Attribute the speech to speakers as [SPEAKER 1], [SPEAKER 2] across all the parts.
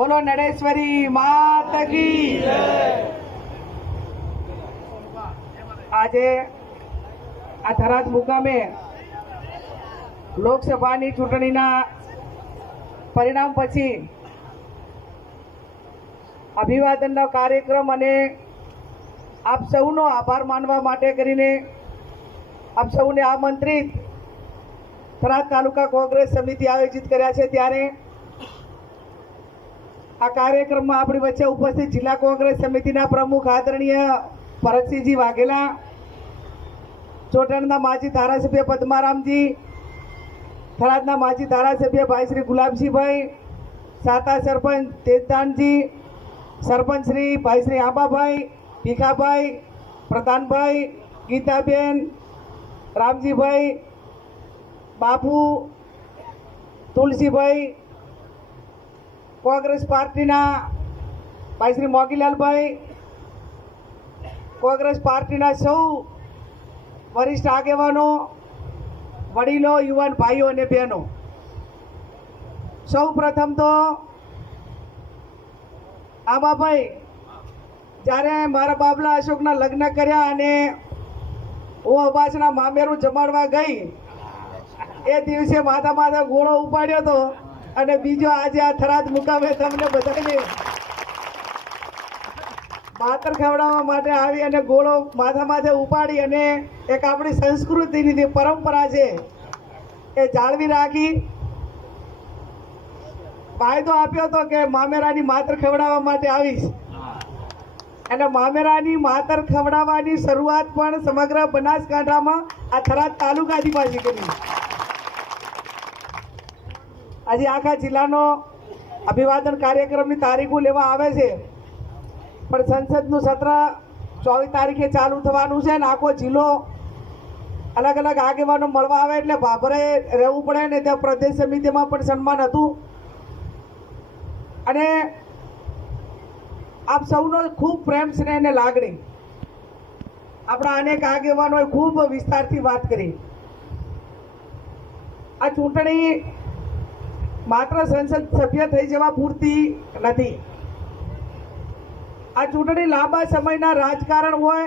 [SPEAKER 1] બોલો નડેશ્વરી માતકી આજે આ થરાદ મુકામે લોકસભાની ચૂંટણીના પરિણામ પછી અભિવાદનનો કાર્યક્રમ અને આપ સૌનો આભાર માનવા માટે કરીને આપ સૌને આમંત્રિત થરાદ તાલુકા કોંગ્રેસ સમિતિ આયોજિત કર્યા છે. ત્યારે આ કાર્યક્રમમાં આપણી વચ્ચે ઉપસ્થિત જિલ્લા કોંગ્રેસ સમિતિના પ્રમુખ આદરણીય ભરતસિંહજી વાઘેલા, ચોટાણના માજી ધારાસભ્ય પદ્મારામજી, થરાદના માજી ધારાસભ્ય ભાઈ શ્રી ગુલાબસિંહભાઈ સાતા સરપંચ તેજદાનજી, સરપંચ શ્રી ભાઈ શ્રી આંબાભાઈ, ભીખાભાઈ, પ્રધાનભાઈ, ગીતાબેન, રામજીભાઈ, બાપુ, તુલસીભાઈ કોંગ્રેસ પાર્ટીના ભાઈ શ્રી મોગીલાલભાઈ, કોંગ્રેસ પાર્ટીના સૌ વરિષ્ઠ આગેવાનો, વડીલો, યુવાન ભાઈઓ અને બહેનો. સૌ પ્રથમ તો આબાભાઈ, જ્યારે મારા બાબલા અશોકના લગ્ન કર્યા અને હું અબાસના મામેરું જમાડવા ગઈ, એ દિવસે માથા માથા ઘોડો ઉપાડ્યો હતો. અને બીજો આજે આ થરાદ મુકામે તમને બધાને માતર ખવડાવવા માટે આવી અને ઘોડો માથા માથે ઉપાડી અને એક આપણી સંસ્કૃતિની જે પરંપરા છે, એ જાળવી રાખી. વાયદો આપ્યો હતો કે મામેરાની માતર ખવડાવવા માટે આવીશ. અને મામેરાની માતર ખવડાવવાની શરૂઆત પણ સમગ્ર બનાસકાંઠામાં આ થરાદ તાલુકાથી પાછી કરી. આજે આખા જિલ્લાનો અભિવાદન કાર્યક્રમની તારીખો લેવા આવે છે. પણ સંસદનું સત્ર ચોવીસ તારીખે ચાલુ થવાનું છે ને આખો જિલ્લો અલગ અલગ આગેવાનો મળવા આવે એટલે ભાભરે રહેવું પડે ને ત્યાં પ્રદેશ સમિતિમાં પણ સન્માન હતું. અને આપ સૌનો ખૂબ પ્રેમ, સ્નેહ અને લાગણી. આપણા અનેક આગેવાનોએ ખૂબ વિસ્તારથી વાત કરી. આ ચૂંટણી માત્ર સંસદ સભ્ય થઈ જવા પૂરતી નથી. આ ચૂંટણી લાંબા સમયના રાજકારણ હોય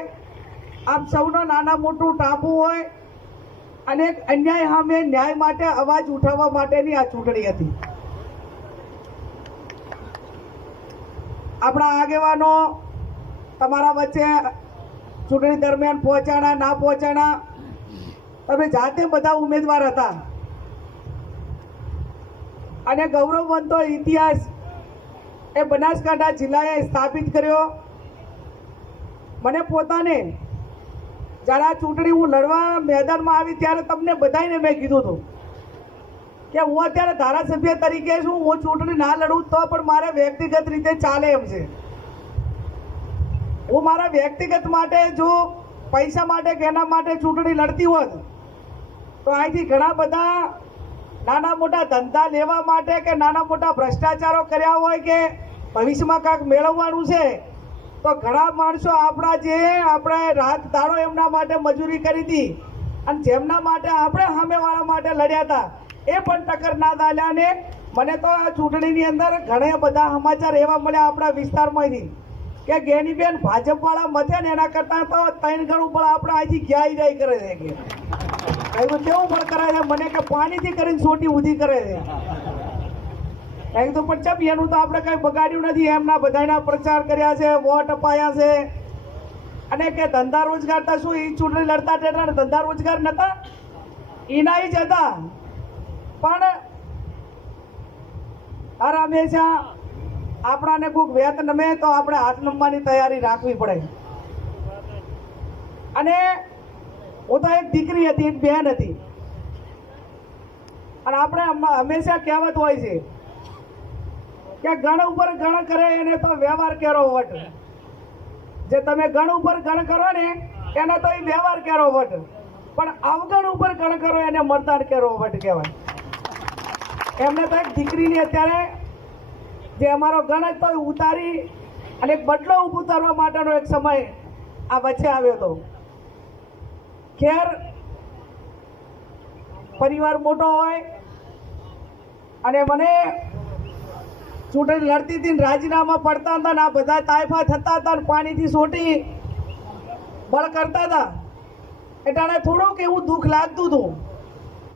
[SPEAKER 1] આપ સૌનો નાના મોટું ટાંપુ હોય અને અન્યાય સામે ન્યાય માટે અવાજ ઉઠાવવા માટેની આ ચૂંટણી હતી. આપણા આગેવાનો તમારા વચ્ચે ચૂંટણી દરમિયાન પહોંચાણા, ના પહોંચાણા, તમે જાતે બધા ઉમેદવાર હતા. અને ગૌરવવંતો ઇતિહાસ એ બનાસકાંઠા જિલ્લાએ સ્થાપિત કર્યો. મને પોતાને જ્યારે આ ચૂંટણી હું લડવા મેદાનમાં આવી ત્યારે તમને બધાને મેં કીધું હતું કે હું અત્યારે ધારાસભ્ય તરીકે છું, હું ચૂંટણી ના લડું તો પણ મારે વ્યક્તિગત રીતે ચાલે એમ છે. હું મારા વ્યક્તિગત માટે જો પૈસા માટે કે એના માટે ચૂંટણી લડતી હોત, તો અહીંથી ઘણા બધા નાના મોટા ધંધા લેવા માટે કે નાના મોટા ભ્રષ્ટાચારો કર્યા હોય કે ભવિષ્યમાં કાંઈક મેળવવાનું છે, તો ઘણા માણસો આપણા જે આપણે રાત દાડો એમના માટે મજૂરી કરી હતી અને જેમના માટે આપણે સામેવાળા માટે લડ્યા હતા, એ પણ ટક્કર ના દાલ્યા ને મને તો આ ચૂંટણીની અંદર ઘણા બધા સમાચાર એવા મળ્યા આપણા વિસ્તારમાંથી કે ગેનીબેન ભાજપવાળા મથે ને એના કરતાં તો ત્રણ ગણું પણ આપણે અહીંથી ક્યાંય જાય કરે છે કે એવું કેવું પણ કરે છે? મને કે પાણીથી કરીને સોટી ઊંધી કરે છે. મેં તો પણ ચમ એનું તો આપણે કઈ બગાડ્યું નથી. એમના બધાના પ્રચાર કર્યા છે, વોટ અપાયા છે. અને કે ધંધા રોજગાર તો શું? એ ચૂંટણી લડતા તેટલા ધંધા રોજગાર નતા? એના જ હતા. પણ અરે હંમેશા આપણાને કોઈક વેત નમે તો આપણે હાથ નમવાની તૈયારી રાખવી પડે. અને હું તો એક દીકરી હતી, એક બહેન હતી. અને આપણે હમ- હંમેશા કહેવત હોય છે કે ગણ ઉપર ગણ કરે એને તો વ્યવહાર કેરો વટ. જે તમે ગણ ઉપર ગણ કરો ને, એને તો એ વ્યવહાર કેરો વટ. પણ અવગણ ઉપર ગણ કરો, એને મરદાર કેરો વટ કહેવાય. એમને તો એક દીકરીની અત્યારે જે અમારો ગણ તો ઉતારી અને બદલો ઉતારવા માટેનો એક સમય આ વચ્ચે આવ્યો હતો. ખેર પરિવાર મોટો હોય અને મને ચૂંટણી લડતી હતી રાજીનામા પડતા હતા ને આ બધા તાયફા થતા હતા ને પાણીથી સોટી બળ કરતા હતા. એટલે થોડુંક એવું દુઃખ લાગતું હતું.